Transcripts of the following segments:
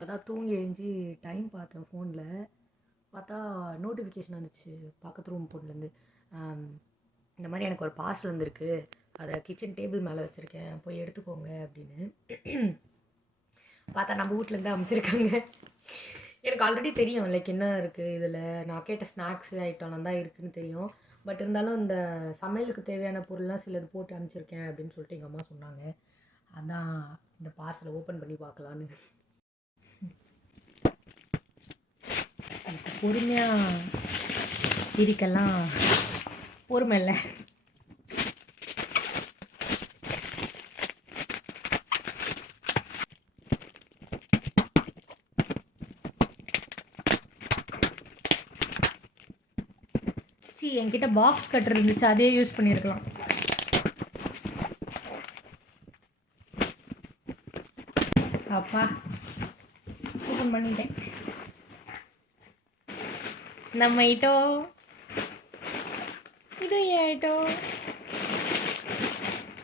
அதான் தூங்கி எழுஞ்சி டைம் பார்த்தேன் ஃபோனில். பார்த்தா நோட்டிஃபிகேஷன் வந்துச்சு பக்கத்து ரூம் பொண்ணுலேருந்து. இந்த மாதிரி எனக்கு ஒரு பார்சல் வந்திருக்கு, அதை கிச்சன் டேபிள் மேலே வச்சுருக்கேன், போய் எடுத்துக்கோங்க அப்படின்னு. பார்த்தா நம்ம வீட்டிலேருந்து அமைச்சிருக்காங்க. எனக்கு ஆல்ரெடி தெரியும் லைக் என்ன இருக்குது இதில். நான் கேட்ட ஸ்நாக்ஸு ஐட்டம்லாம் தான் இருக்குதுன்னு தெரியும். பட் இருந்தாலும் இந்த சமையலுக்கு தேவையான பொருள்லாம் சிலது போட்டு அமைச்சிருக்கேன் அப்படின்னு சொல்லிட்டு எங்கள் அம்மா சொன்னாங்க. அதான் இந்த பார்சலை ஓப்பன் பண்ணி பார்க்கலான்னு. பொறுமையாக பிரிக்கலாம் பொறுமை இல்லை. என்கிட்ட பாக்ஸ் கட்டர் இருந்துச்சு, அதே யூஸ் பண்ணியிருக்கலாம். அப்பா ஓப்பன் பண்ணிட்டேன். நம்ம ஐட்டம் இது ஐட்டம்.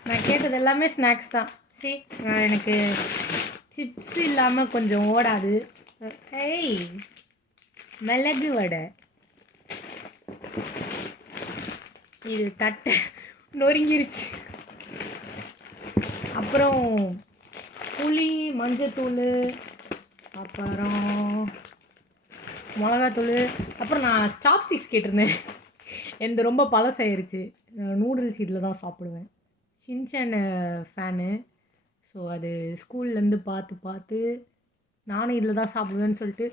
நான் கேட்டது எல்லாமே ஸ்நாக்ஸ் தான். சரி, எனக்கு சிப்ஸ் இல்லாமல் கொஞ்சம் ஓடாது. ஏய், மிளகு வடை. இது தட்டை நொறுங்கிருச்சு. அப்புறம் புளி, மஞ்சத்தூள், அப்புறம் மிளகாத்தூள். அப்புறம் நான் சாப்ஸ்டிக்ஸ் கேட்டிருந்தேன், எந்த ரொம்ப பழசாயிருச்சு. நூடுல்ஸ் இதில் தான் சாப்பிடுவேன். Shinchan fan. ஸோ அது ஸ்கூல்லேருந்து பார்த்து நானும் இதில் தான் சாப்பிடுவேன்னு சொல்லிட்டு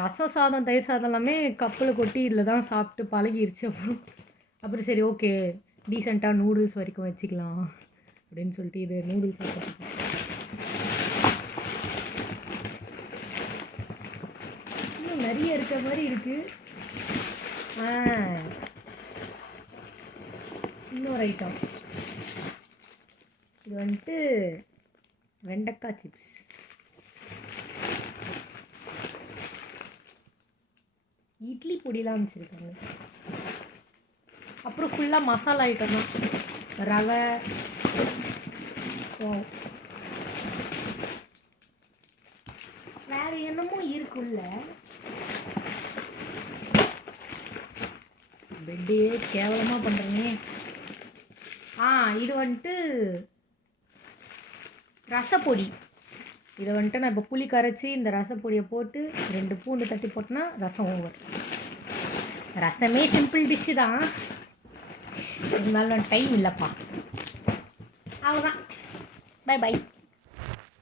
ரசம் சாதம், தயிர் சாதம் எல்லாமே கப்பில் கொட்டி இதில் தான் சாப்பிட்டு பழகிருச்சு. அப்புறம் சரி ஓகே, டீசெண்டாக நூடுல்ஸ் வரைக்கும் வச்சுக்கலாம் அப்படின்னு சொல்லிட்டு இது நூடுல்ஸ் சாப்பிட்டு இன்னும் நிறைய இருக்க மாதிரி இருக்குது. இன்னொரு ஐட்டம் இது வந்துட்டு வெண்டைக்காய் சிப்ஸ். இட்லி பொடிலாம் வச்சுருக்காங்க. அப்புறம் ஃபுல்லாக மசாலா ஐட்டம் தான். ரவை, வேறு என்னமோ இருக்குல்ல. பெட்டே கேவலமாக பண்ணுறேனே. இது வந்துட்டு ரசப்பொடி. இதை வந்துட்டு நான் இப்போ புளி கரைச்சி இந்த ரசப்பொடியை போட்டு 2 பூண்டு தட்டி போட்டோன்னா ரசம் ஓவர். ரசமே சிம்பிள் டிஷ்ஷு தான், இருந்தாலும் டைம் இல்லைப்பா. அவ்வளோதான். Bye by.